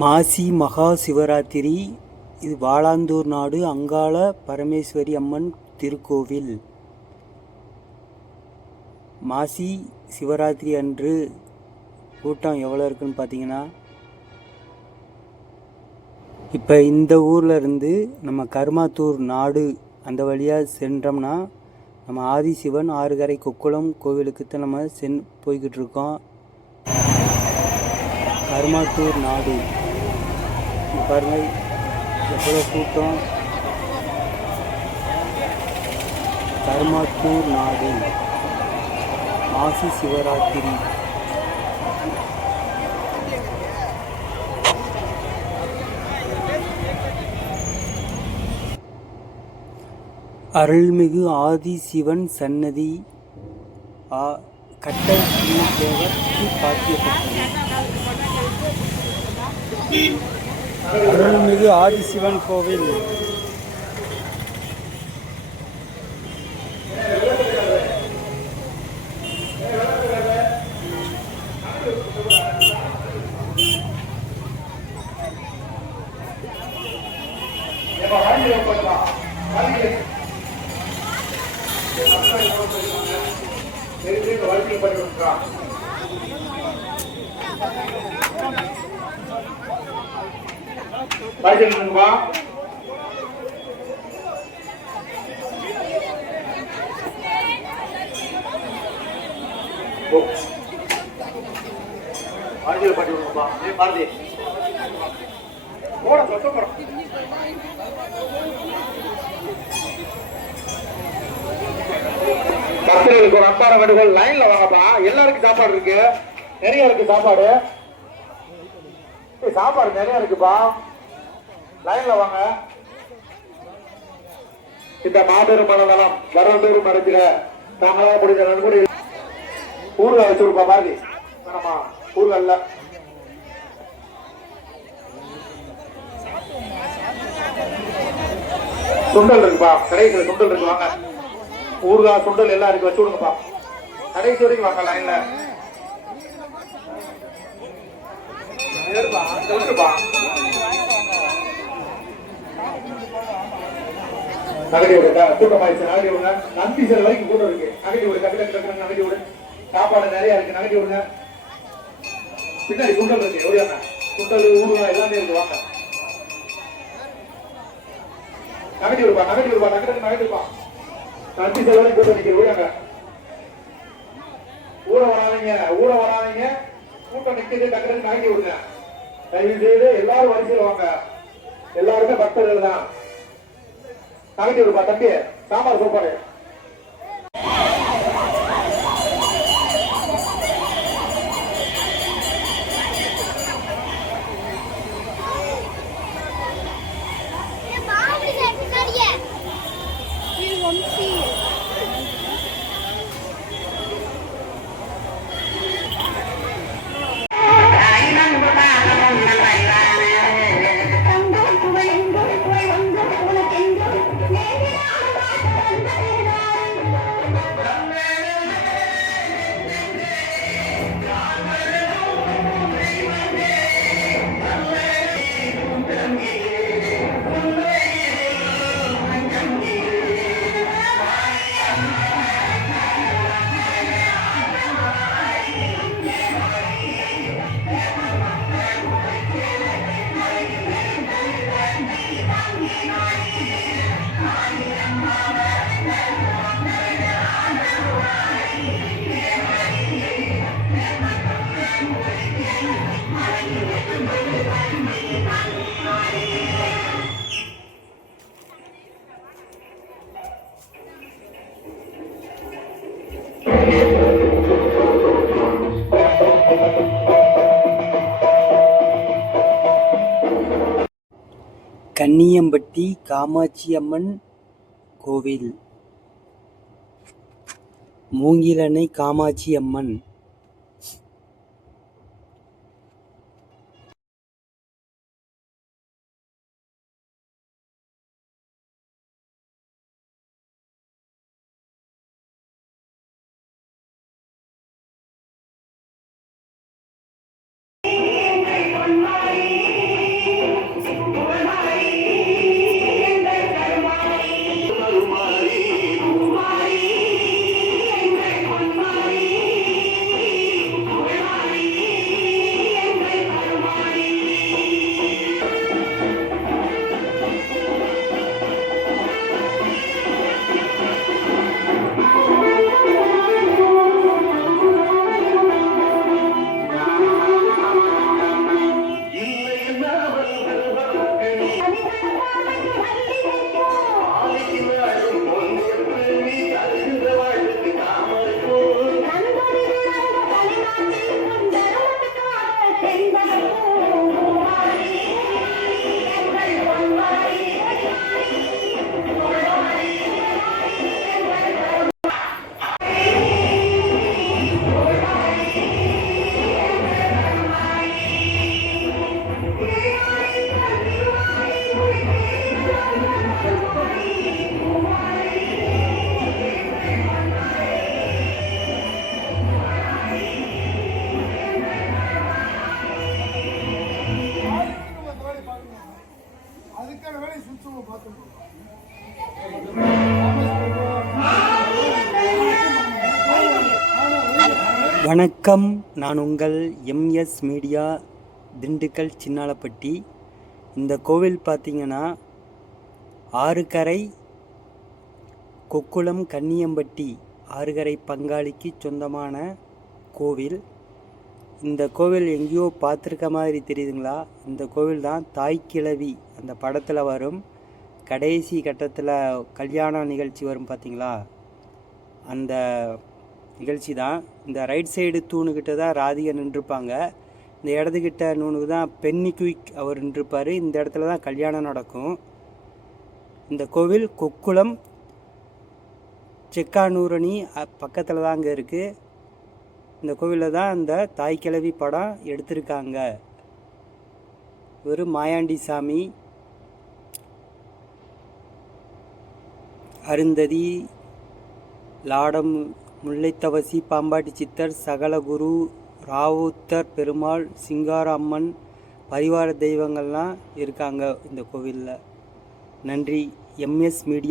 மாசி மகா சிவராத்திரி. இது வாளாந்தூர் நாடு அங்காள பரமேஸ்வரி அம்மன் திருக்கோவில். மாசி சிவராத்திரி அன்று கூட்டம் எவ்வளோ இருக்குன்னு பார்த்தீங்கன்னா, இப்போ இந்த ஊரில் இருந்து நம்ம கருமாத்தூர் நாடு அந்த வழியாக சென்றோம்னா நம்ம ஆதிசிவன் ஆறுகரை கொக்குளம் கோவிலுக்கு தான் நம்ம போய்கிட்டு இருக்கோம். கருமாத்தூர் நாடு பாருங்கள் எவ்வளோ கூட்டம். கருமாத்தூர் நாடு மாசி சிவராத்திரி. அருள்மிகு ஆதிசிவன் சன்னதி கட்ட தேவர் பாக்கியப்பட்டது. அருள்மிகு ஆதிசிவன் கோவில். பக்தர்களுக்கு ஒரு அன்பான வேண்டுகோள், லைன்ல வாங்கப்பா. எல்லாருக்கும் சாப்பாடு இருக்கு, நிறைய இருக்கு சாப்பாடு. சாப்பாடு நிறைய இருக்குப்பா, லைன்ல வாங்க. இந்த மாபெரும் மனநலம் வரம்பெரும் நடத்திட தாங்களா முடிந்த நன்கொடை ஊர்ல வச்சிருப்பா பாரதி. வேணாமா ஊர்ல சுண்டல் இருக்குப்பா, கடைசியில சுண்டல் இருக்கு, வாங்க. ஊறுகாய் சுண்டல் எல்லாம் இருக்கு, வச்சு விடுங்கப்பா. கடைசி வரைக்கும் வாங்க லைன்ல. நகடி விடுங்க, கூட்டம் ஆயிடுச்சு. நகடி விடுங்க, நந்தி சில வரைக்கும் கூட்டம் இருக்கு. நகடி விடு, கட்டு நகடி விடு. சாப்பாடு நிறைய இருக்கு, நகடி விடுங்க. பின்னாடி சுண்டல் இருக்கு, எவ்வளோ சுண்டல் ஊறுகாய் எல்லாமே இருக்கு, வாங்க. நகடி விடுப்பா, நகடி விடுப்பா, நகடி நகடிப்பா. நந்தி சில வரைக்கும் கூட்டம் நிற்கிற ஊழங்க. ஊட வராதீங்க, கூட்டம் நிற்கிறது. டக்குனு நகடி விடுங்க. தயவு செய்து எல்லாரும் வரிசையில் வாங்க, எல்லாருமே பக்தர்கள் தான். நகட்டி விடுப்பா தம்பி, சாம்பார் சூப்பாடு. கன்னியம்பட்டி காமாட்சி அம்மன் கோவில். மூங்கிலணை காமாட்சி அம்மன். வணக்கம், நான் உங்கள் எம்எஸ் மீடியா திண்டுக்கல் சின்னாலப்பட்டி. இந்த கோவில் பார்த்திங்கன்னா ஆறுகரை கொக்குளம் கன்னியம்பட்டி ஆறுகரை பங்காளிக்கு சொந்தமான கோவில். இந்த கோவில் எங்கேயோ பார்த்துருக்க மாதிரி தெரியுதுங்களா? இந்த கோவில் தான் தாய்க்கிழவி அந்த படத்தில் வரும் கடைசி கட்டத்தில் கல்யாண நிகழ்ச்சி வரும் பார்த்தீங்களா? அந்த நிகழ்ச்சி தான். இந்த ரைட் சைடு தூணுக்கிட்ட தான் ராதிகா நின்றுப்பாங்க. இந்த இடத்துக்கிட்ட நூனுக்கு தான் பென்னி குயிக் அவர் நின்றுப்பார். இந்த இடத்துல தான் கல்யாணம் நடக்கும். இந்த கோவில் கொக்குளம் செக்கானூரணி பக்கத்தில் தான் அங்கே இருக்குது. இந்த கோவிலில் தான் இந்த தாய்க்கிழவி படம் எடுத்திருக்காங்க. ஒரு மாயாண்டி சாமி, அருந்ததி, லாடம், முல்லைத்தவசி, பாம்பாட்டி சித்தர், சகலகுரு, ராவுத்தர் பெருமாள், சிங்கார அம்மன், பரிவார தெய்வங்கள்லாம் இருக்காங்க இந்த கோவிலில். நன்றி. MS media.